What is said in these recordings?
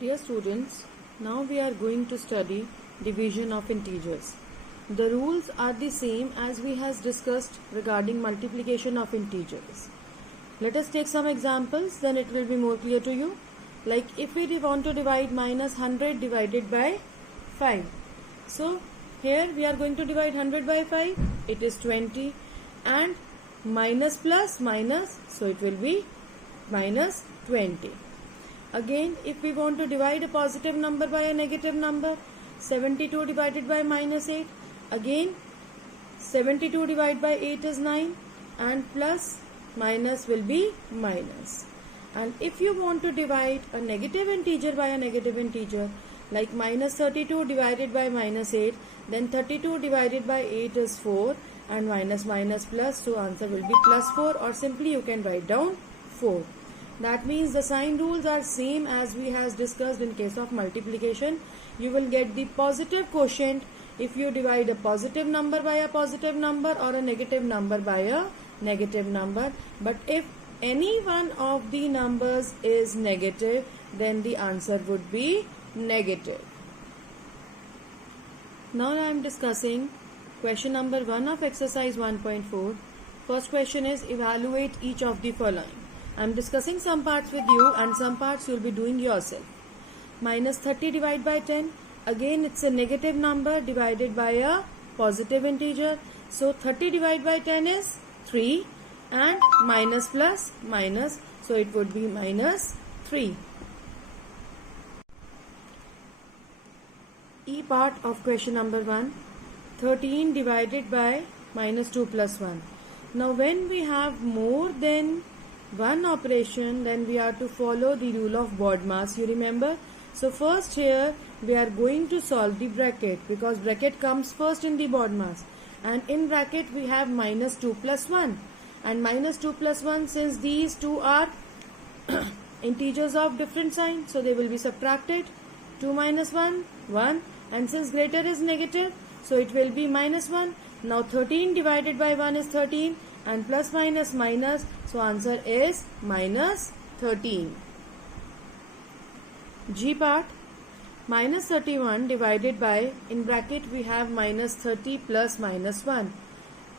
Dear students, now we are going to study division of integers. The rules are the same as we has discussed regarding multiplication of integers. Let us take some examples, then it will be more clear to you. Like if we want to divide minus 100 divided by 5. So here we are going to divide 100 by 5. It is 20 and minus plus minus, so it will be minus 20. Again, if we want to divide a positive number by a negative number, 72 divided by minus 8. Again, 72 divided by 8 is 9 and plus minus will be minus. And if you want to divide a negative integer by a negative integer, like minus 32 divided by minus 8, then 32 divided by 8 is 4 and minus minus plus, so answer will be plus 4, or simply you can write down 4. That means the sign rules are same as we has discussed in case of multiplication. You will get the positive quotient if you divide a positive number by a positive number or a negative number by a negative number. But if any one of the numbers is negative, then the answer would be negative. Now I am discussing question number 1 of exercise 1.4. First question is evaluate each of the following. I am discussing some parts with you and some parts you will be doing yourself. Minus 30 divided by 10. Again it's a negative number divided by a positive integer. So 30 divided by 10 is 3 and minus plus minus. So it would be minus 3. E part of question number 1. 13 divided by minus 2 plus 1. Now when we have more than one operation, then we are to follow the rule of BODMAS, you remember. So first here we are going to solve the bracket, because bracket comes first in the BODMAS, and in bracket we have minus 2 plus 1 and minus 2 plus 1, since these two are integers of different sign, so they will be subtracted. 2 minus 1, 1, and since greater is negative, so it will be minus 1. Now 13 divided by 1 is 13 and plus minus minus, so answer is minus 13. G part, minus 31 divided by, in bracket we have minus 30 plus minus 1.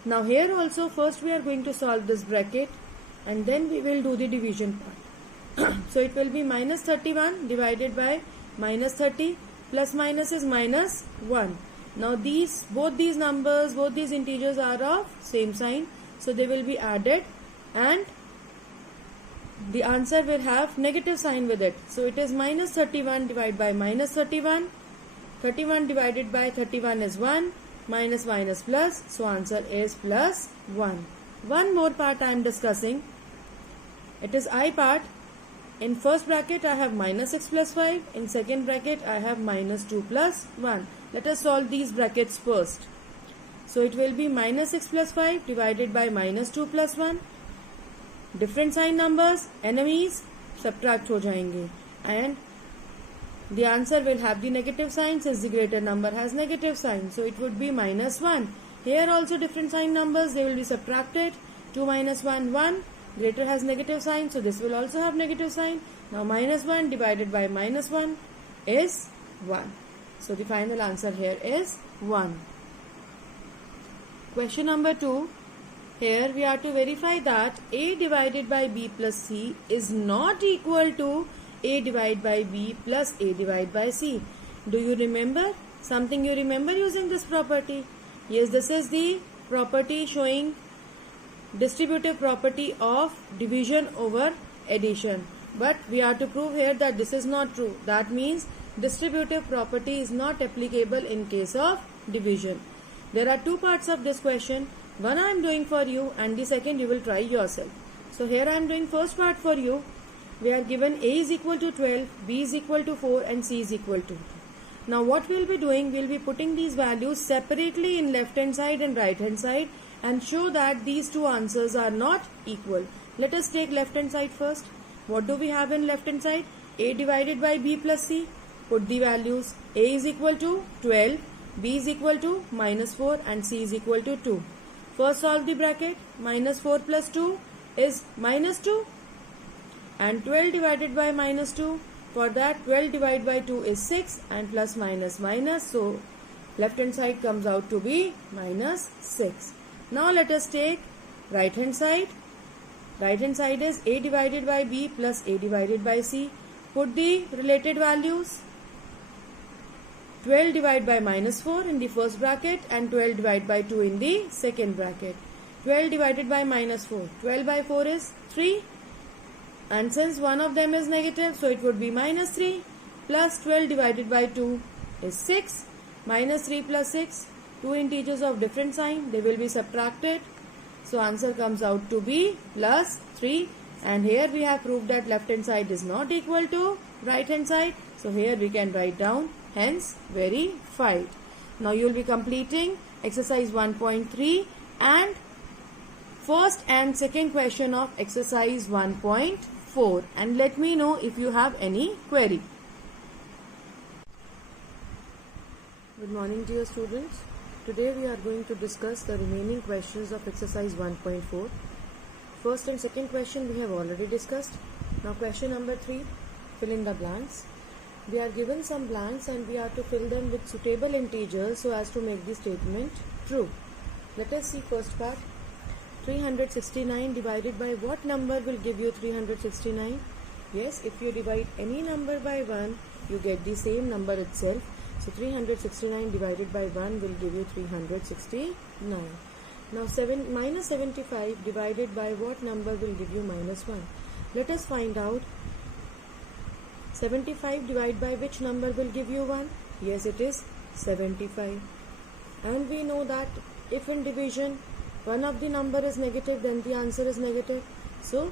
Now here also first we are going to solve this bracket and then we will do the division part. So it will be minus 31 divided by minus 30, plus minus is minus 1. Now both these numbers, both these integers are of same sign, so they will be added and the answer will have negative sign with it. So it is minus 31 divided by minus 31. 31 divided by 31 is 1. Minus minus plus. So answer is plus 1. One more part I am discussing. It is I part. In first bracket I have minus 6 plus 5. In second bracket I have minus 2 plus 1. Let us solve these brackets first. So it will be minus 6 plus 5 divided by minus 2 plus 1. Different sign numbers, enemies, subtract हो जाएंगे. And the answer will have the negative sign since the greater number has negative sign. So it would be minus 1. Here also different sign numbers, they will be subtracted. 2 minus 1, 1. Greater has negative sign, so this will also have negative sign. Now minus 1 divided by minus 1 is 1. So the final answer here is 1. Question number 2. Here we are to verify that A divided by B plus C is not equal to A divided by B plus A divided by C. Do you remember? Something you remember using this property? Yes, this is the property showing distributive property of division over addition. But we are to prove here that this is not true. That means distributive property is not applicable in case of division. There are two parts of this question. One I am doing for you and the second you will try yourself. So here I am doing first part for you. We are given A is equal to 12, B is equal to 4 and C is equal to 2. Now what we will be doing, we will be putting these values separately in left hand side and right hand side and show that these two answers are not equal. Let us take left hand side first. What do we have in left hand side? A divided by B plus C. Put the values. A is equal to 12, B is equal to minus 4 and C is equal to 2. First solve the bracket. Minus 4 plus 2 is minus 2 and 12 divided by minus 2 For that 12 divided by 2 is 6 and plus minus minus. So left hand side comes out to be minus 6. Now let us take right hand side. Right hand side is a divided by b plus a divided by c. Put the related values. 12 divided by minus 4 in the first bracket and 12 divided by 2 in the second bracket. 12 divided by minus 4. 12 by 4 is 3. And since one of them is negative, so it would be minus 3 plus 12 divided by 2 is 6. Minus 3 plus 6, two integers of different sign, they will be subtracted. So answer comes out to be plus 3. And here we have proved that left hand side is not equal to right hand side. So here we can write down hence verified. Now you will be completing exercise 1.3 and first and second question of exercise 1.4 and let me know if you have any query. Good morning dear students. Today we are going to discuss the remaining questions of exercise 1.4. First and second question we have already discussed. Now question number 3, fill in the blanks. We are given some blanks and we are to fill them with suitable integers so as to make the statement true. Let us see first part. 369 divided by what number will give you 369? Yes, if you divide any number by 1, you get the same number itself. So 369 divided by 1 will give you 369. Now minus 75 divided by what number will give you minus 1? Let us find out. 75 divided by which number will give you 1? Yes, it is 75. And we know that if in division one of the number is negative, then the answer is negative. So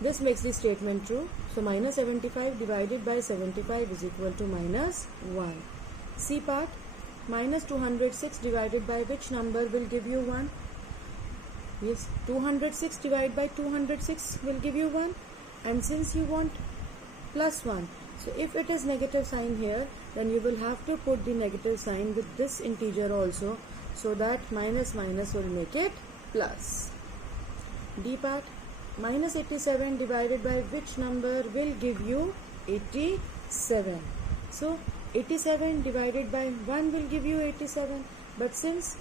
this makes the statement true. So minus 75 divided by 75 is equal to minus 1. C part, minus 206 divided by which number will give you 1? Yes, 206 divided by 206 will give you 1. And since you want plus 1, so if it is negative sign here, then you will have to put the negative sign with this integer also, so that minus minus will make it plus. D part, minus 87 divided by which number will give you 87? So 87 divided by 1 will give you 87, but since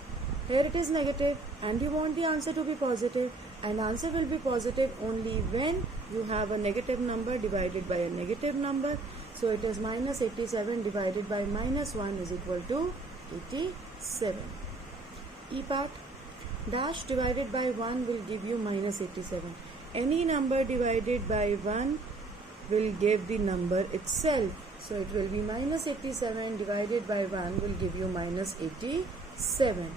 here it is negative and you want the answer to be positive, and answer will be positive only when you have a negative number divided by a negative number. So it is minus 87 divided by minus 1 is equal to 87. E part, dash divided by 1 will give you minus 87. Any number divided by 1 will give the number itself. So it will be minus 87 divided by 1 will give you minus 87.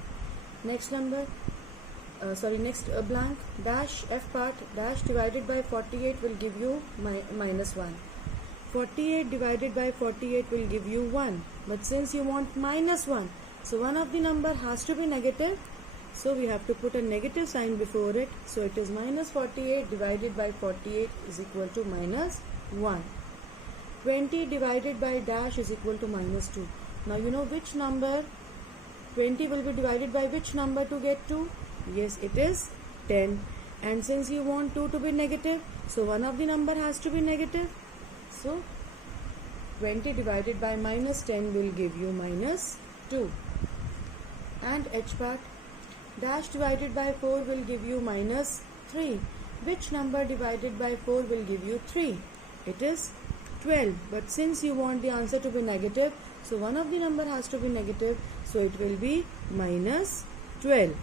Next number, next blank, dash F part, dash divided by 48 will give you minus 1. 48 divided by 48 will give you 1. But since you want minus 1, so one of the number has to be negative. So we have to put a negative sign before it. So it is minus 48 divided by 48 is equal to minus 1. 20 divided by dash is equal to minus 2. Now you know which number 20 will be divided by which number to get 2? Yes, it is 10. And since you want 2 to be negative, so one of the number has to be negative. So 20 divided by minus 10 will give you minus 2. And H part, dash divided by 4 will give you minus 3. Which number divided by 4 will give you 3? It is 12. But since you want the answer to be negative, so one of the number has to be negative, so it will be minus 12.